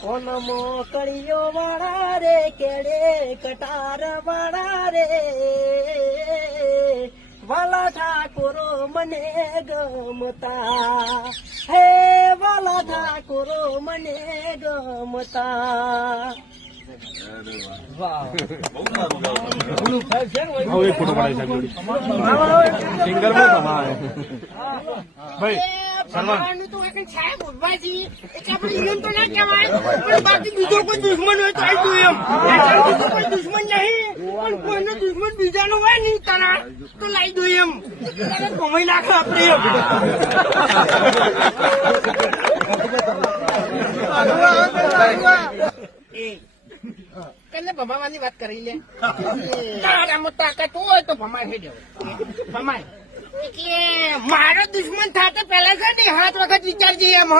કોન મોકળીઓ વાળા રે કેડે કટાર વાળા રે વાલા ઠાકોરો મને ગમતા હે વાલા ઠાકોરો મને ગમતા સાહેબ ઉભા છીએ એટલે આપણે એમ તો ના કહેવાય પણ બાકી બીજો કોઈ દુશ્મન હોય તો આવી એમ બીજો કોઈ દુશ્મન નહીં પણ કોઈનો દુશ્મન બીજાનો હોય ને તારા તો લાવી દો એમ કમાઈ નાખે આપણે કને ભમાવાની વાત કરી લે તારામાં તાકાત હોય તો ભમાય હે દેવ ભમાય એટલે મારો દુશ્મન થતા પેલા છે ને 7 વખત વિચારજે એમ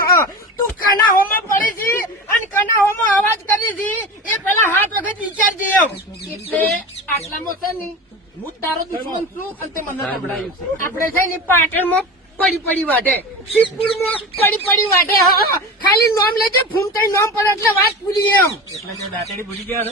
તું કના હોમાં પડે છે અને કના હોમાં અવાજ કરે છે એ પેલા 7 વખત વિચારજે એમ એટલે આટલામાં છે ને હું તારો દુશ્મન છું અને તે મને નબળાયું છે આપણે છે ને પાટણમાં પડી વાટે શિવપુરમાં પડી વાટે હા ખાલી નામ લેજે ફૂમતાઈ નામ પર એટલે વાત પૂરી એમ એટલે જો દાંતડી ભૂલી ગયા